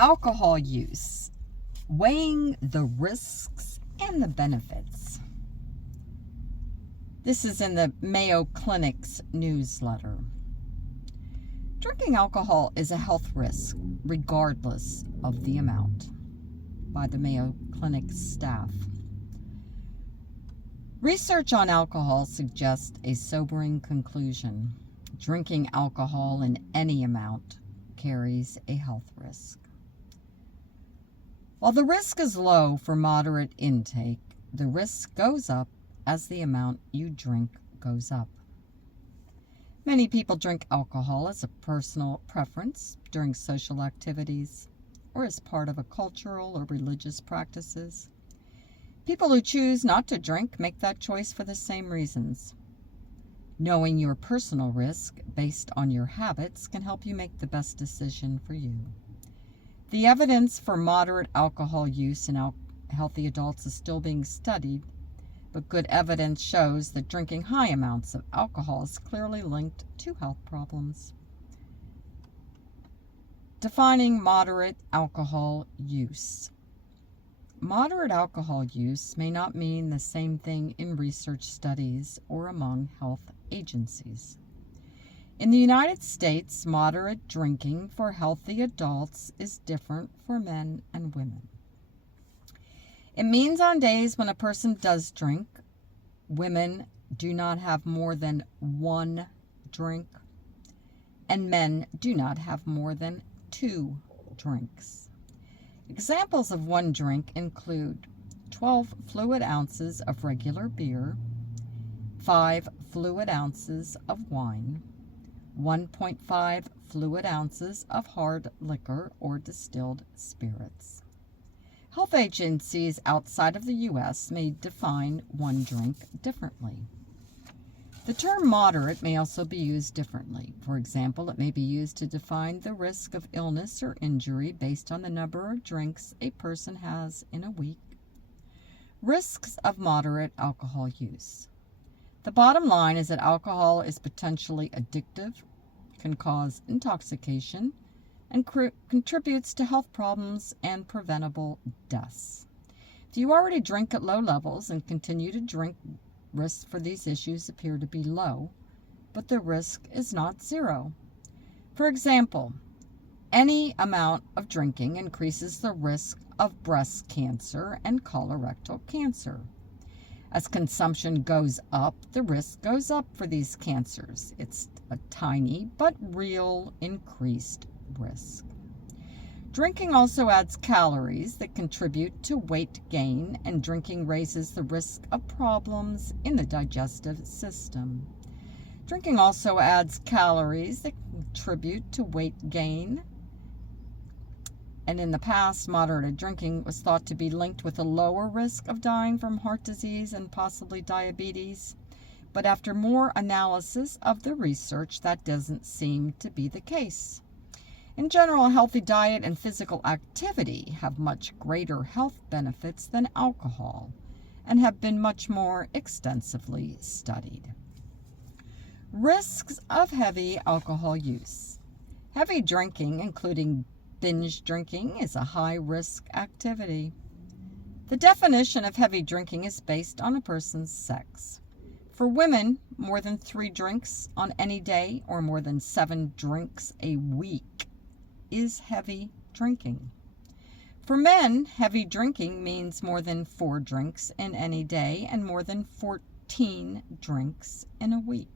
Alcohol use, weighing the risks and the benefits. This is in the Mayo Clinic's newsletter. Drinking alcohol is a health risk, regardless of the amount, by the Mayo Clinic staff. Research on alcohol suggests a sobering conclusion. Drinking alcohol in any amount carries a health risk. While the risk is low for moderate intake, the risk goes up as the amount you drink goes up. Many people drink alcohol as a personal preference during social activities or as part of a cultural or religious practices. People who choose not to drink make that choice for the same reasons. Knowing your personal risk based on your habits can help you make the best decision for you. The evidence for moderate alcohol use in healthy adults is still being studied, but good evidence shows that drinking high amounts of alcohol is clearly linked to health problems. Defining moderate alcohol use. Moderate alcohol use may not mean the same thing in research studies or among health agencies. In the United States, moderate drinking for healthy adults is different for men and women. It means on days when a person does drink, women do not have more than one drink, and men do not have more than 2 drinks. Examples of one drink include 12 fluid ounces of regular beer, 5 fluid ounces of wine, 1.5 fluid ounces of hard liquor or distilled spirits. Health agencies outside of the U.S. may define one drink differently. The term moderate may also be used differently. For example, it may be used to define the risk of illness or injury based on the number of drinks a person has in a week. Risks of moderate alcohol use. The bottom line is that alcohol is potentially addictive, can cause intoxication, and contributes to health problems and preventable deaths. If you already drink at low levels and continue to drink, risks for these issues appear to be low, but the risk is not zero. For example, any amount of drinking increases the risk of breast cancer and colorectal cancer. As consumption goes up, the risk goes up for these cancers. It's a tiny but real increased risk. Drinking also adds calories that contribute to weight gain, and drinking raises the risk of problems in the digestive system. Drinking also adds calories that contribute to weight gain, and in the past, moderate drinking was thought to be linked with a lower risk of dying from heart disease and possibly diabetes. But after more analysis of the research, that doesn't seem to be the case. In general, a healthy diet and physical activity have much greater health benefits than alcohol and have been much more extensively studied. Risks of heavy alcohol use. Heavy drinking, including binge drinking, is a high-risk activity. The definition of heavy drinking is based on a person's sex. For women, more than 3 drinks on any day or more than 7 drinks a week is heavy drinking. For men, heavy drinking means more than 4 drinks in any day and more than 14 drinks in a week.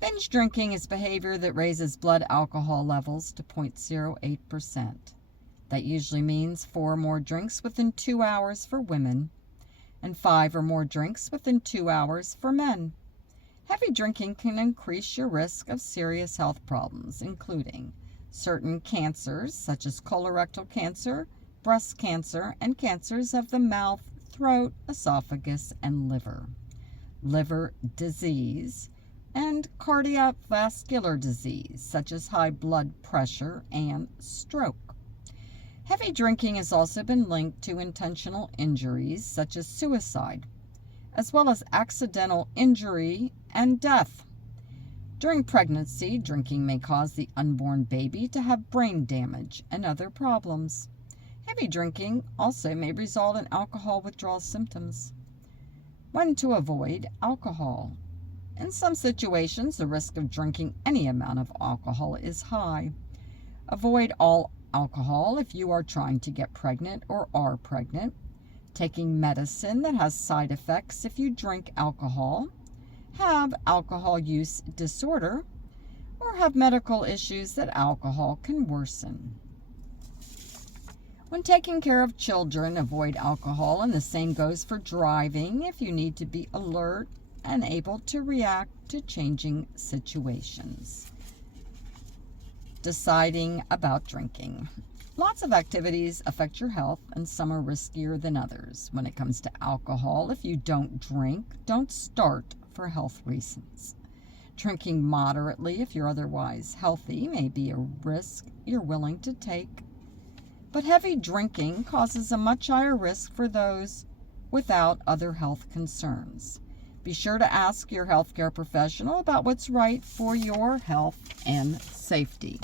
Binge drinking is behavior that raises blood alcohol levels to 0.08%. That usually means 4 more drinks within 2 hours for women and 5 or more drinks within 2 hours for men. Heavy drinking can increase your risk of serious health problems, including certain cancers such as colorectal cancer, breast cancer, and cancers of the mouth, throat, esophagus, and liver, liver disease, and cardiovascular disease such as high blood pressure and stroke. Heavy drinking has also been linked to intentional injuries such as suicide, as well as accidental injury and death. During pregnancy, drinking may cause the unborn baby to have brain damage and other problems. Heavy drinking also may result in alcohol withdrawal symptoms. When to avoid alcohol. In some situations, the risk of drinking any amount of alcohol is high. Avoid all alcohol if you are trying to get pregnant or are pregnant. Taking medicine that has side effects if you drink alcohol. Have alcohol use disorder, or have medical issues that alcohol can worsen. When taking care of children, avoid alcohol, and the same goes for driving if you need to be alert and able to react to changing situations. Deciding about drinking. Lots of activities affect your health, and some are riskier than others. When it comes to alcohol, if you don't drink, don't start for health reasons. Drinking moderately if you're otherwise healthy may be a risk you're willing to take. But heavy drinking causes a much higher risk for those without other health concerns. Be sure to ask your healthcare professional about what's right for your health and safety.